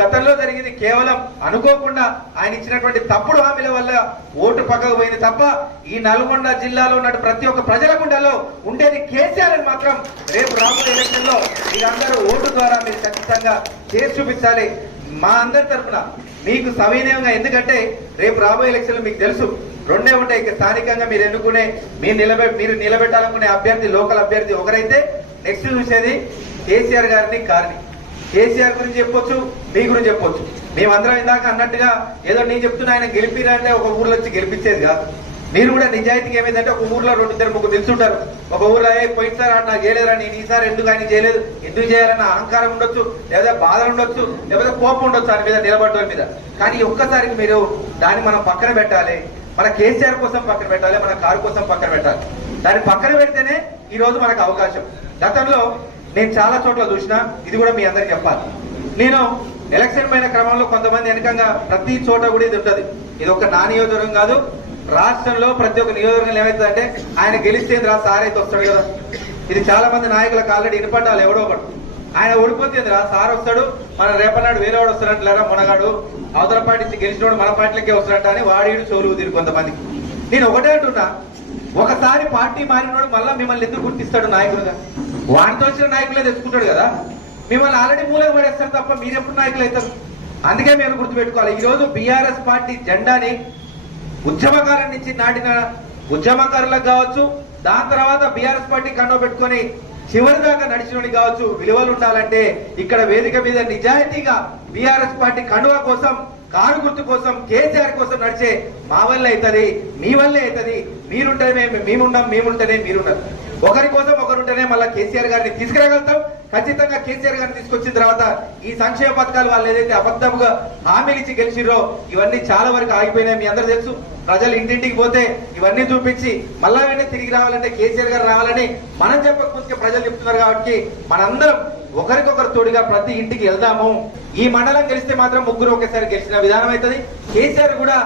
గతంలో జరిగింది కేవలం అనుకోకుండా ఆయన ఇచ్చినటువంటి తప్పుడు హామీల వల్ల ఓటు పక్కకు పోయింది తప్ప ఈ నల్గొండ జిల్లాలో ఉన్న ప్రతి ఒక్క ప్రజల గుండెల్లో ఉండేది కేసీఆర్ అని మాత్రం రేపు రాబోయే ఎలక్షన్ లో మీరందరూ ఓటు ద్వారా మీరు ఖచ్చితంగా చేసి చూపించాలి. మా అందరి తరఫున మీకు సవినయంగా, ఎందుకంటే రేపు రాబోయే ఎలక్షన్ మీకు తెలుసు రెండే ఉంటాయి. స్థానికంగా మీరు ఎన్నుకునే మీరు నిలబెట్టాలనుకునే అభ్యర్థి లోకల్ అభ్యర్థి ఒకరైతే, నెక్స్ట్ చూసేది కేసీఆర్ గారిని కారిని. కేసీఆర్ గురించి చెప్పొచ్చు, మీ గురించి చెప్పొచ్చు. మేమందరం ఇందాక అన్నట్టుగా ఏదో నేను చెప్తున్నా ఆయన గెలిపిరంటే ఒక ఊర్లో వచ్చి గెలిపించేది కాదు. మీరు కూడా నిజాయితీగా ఏమైందంటే ఒక ఊర్లో 2-3 నిల్చుంటారు. ఒక ఊర్లో పోయినసారి నాకు చేయలేదురా, నేను ఈసారి ఎందుకు ఆయన చేయలేదు, ఎందుకు చేయాలన్న అహంకారం ఉండొచ్చు, లేదా బాధ ఉండొచ్చు, లేకపోతే కోపం ఉండొచ్చు ఆయన మీద, నిలబడ్డ మీద. కానీ ఒక్కసారికి మీరు దాన్ని మనం పక్కన పెట్టాలి. మన కేసీఆర్ కోసం పక్కన పెట్టాలి, మన కారు కోసం పక్కన పెట్టాలి. దాన్ని పక్కన పెడితేనే ఈ రోజు మనకు అవకాశం. గతంలో నేను చాలా చోట్ల చూసినా, ఇది కూడా మీ అందరికి చెప్పాలి. నేను ఎలక్షన్ పైన క్రమంలో కొంతమంది వెనకంగా ప్రతి చోట కూడా ఇది ఉంటుంది. ఇది ఒక నా నియోజకవర్గం కాదు, రాష్ట్రంలో ప్రతి ఒక్క నియోజకవర్గం ఏమవుతుందంటే ఆయన గెలిస్తే సార్ అయితే వస్తాడు కదా. ఇది చాలా మంది నాయకులకు ఆల్రెడీ వినపడ్డాలి. ఎవడో ఒకడు ఆయన ఓడిపోతే సార్ వస్తాడు, మన రేపన్నాడు వేరేవాడు వస్తాడంటారా, మునగాడు అవతల పార్టీ నుంచి గెలిచినోడు మన పార్టీలకే వస్తాడంట అని వాడీడు చోరు తీరు కొంతమందికి. నేను ఒకటే అంటున్నా, ఒకసారి పార్టీ మారినోడు మళ్ళా మిమ్మల్ని ఎందుకు గుర్తిస్తాడు నాయకులుగా? వాడితో వచ్చిన నాయకులే తెచ్చుకుంటాడు కదా. మిమ్మల్ని ఆల్రెడీ మూలకు పడేస్తారు తప్ప మీరెప్పుడు నాయకులు అవుతారు. అందుకే మీరు గుర్తుపెట్టుకోవాలి, ఈ రోజు బీఆర్ఎస్ పార్టీ జెండాని ఉద్యమకారుల నుంచి నాటిన ఉద్యమకారులకు కావచ్చు, దాని తర్వాత బీఆర్ఎస్ పార్టీ కండవ పెట్టుకొని చివరి దాకా నడిచినోడికి కావచ్చు, విలువలు ఉండాలంటే ఇక్కడ వేదిక మీద నిజాయితీగా బీఆర్ఎస్ పార్టీ కండువా కోసం, కారు గుర్తు కోసం, కేసీఆర్ కోసం నడిచే మా వల్ల అవుతుంది, మీ వల్లే అవుతుంది. మీరుంటేనే మేముంటేనే మీరున్నారు. ఒకరి కోసం ఒకరుంటేనే మళ్ళీ కేసీఆర్ గారిని తీసుకురాగలుగుతాం. ఖచ్చితంగా కేసీఆర్ గారిని తీసుకొచ్చిన తర్వాత ఈ సంక్షేమ పథకాలు వాళ్ళు ఏదైతే అబద్ధంగా హామీలు ఇచ్చి గెలిచిరో ఇవన్నీ చాలా వరకు ఆగిపోయినాయి. మీ అందరూ తెలుసు. ప్రజలు ఇంటింటికి పోతే ఇవన్నీ చూపించి మళ్ళా వెంటనే తిరిగి రావాలంటే కేసీఆర్ గారు రావాలని మనం చెప్పకపోతే ప్రజలు చెప్తున్నారు. కాబట్టి మనందరం ఒకరికొకరు తోడుగా ప్రతి ఇంటికి వెళ్దాము. ఈ మండలం గెలిస్తే మాత్రం ముగ్గురు ఒకేసారి గెలిచిన విధానం అవుతుంది. కేసీఆర్ కూడా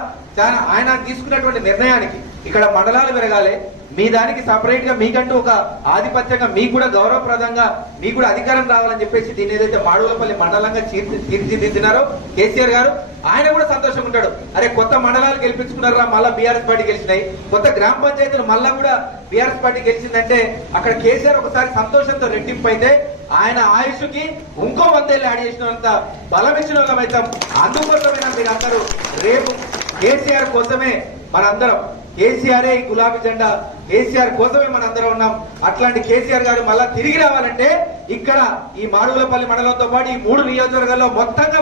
ఆయన తీసుకున్నటువంటి నిర్ణయానికి ఇక్కడ మండలాలు పెరగాలి, మీ దానికి సపరేట్ గా మీకంటూ ఒక ఆధిపత్యంగా మీకు కూడా గౌరవప్రదంగా మీకు కూడా అధికారం రావాలని చెప్పేసి దీన్ని ఏదైతే మాడుగులపల్లి మండలంగా తీర్చిదిద్దినారో కేసీఆర్ గారు, ఆయన కూడా సంతోషంగా ఉంటాడు. అరే కొత్త మండలాలు గెలిపించుకున్నారా, మళ్ళా బీఆర్ఎస్ పార్టీ గెలిచినాయి, కొత్త గ్రామ పంచాయతీలు మళ్ళా కూడా బీఆర్ఎస్ పార్టీ గెలిచిందంటే అక్కడ కేసీఆర్ ఒకసారి సంతోషంతో రెట్టింపు అయితే ఆయన ఆయుష్కి ఇంకో 100 ఏళ్ళు యాడ్ చేసినంత బలం ఇచ్చిన వాళ్ళం అవుతాం. అందుకోసమైనా మీరందరూ రేపు కేసీఆర్ కోసమే మనందరం, కేసీఆర్ ఈ గులాబీ జెండా, కేసీఆర్ కోసమే మనందరం ఉన్నాం. అట్లాంటి కేసీఆర్ గారు మళ్ళా తిరిగి రావాలంటే ఇక్కడ ఈ మాడుగులపల్లి మండలంతో పాటు ఈ 3 నియోజకవర్గాల్లో మొత్తంగా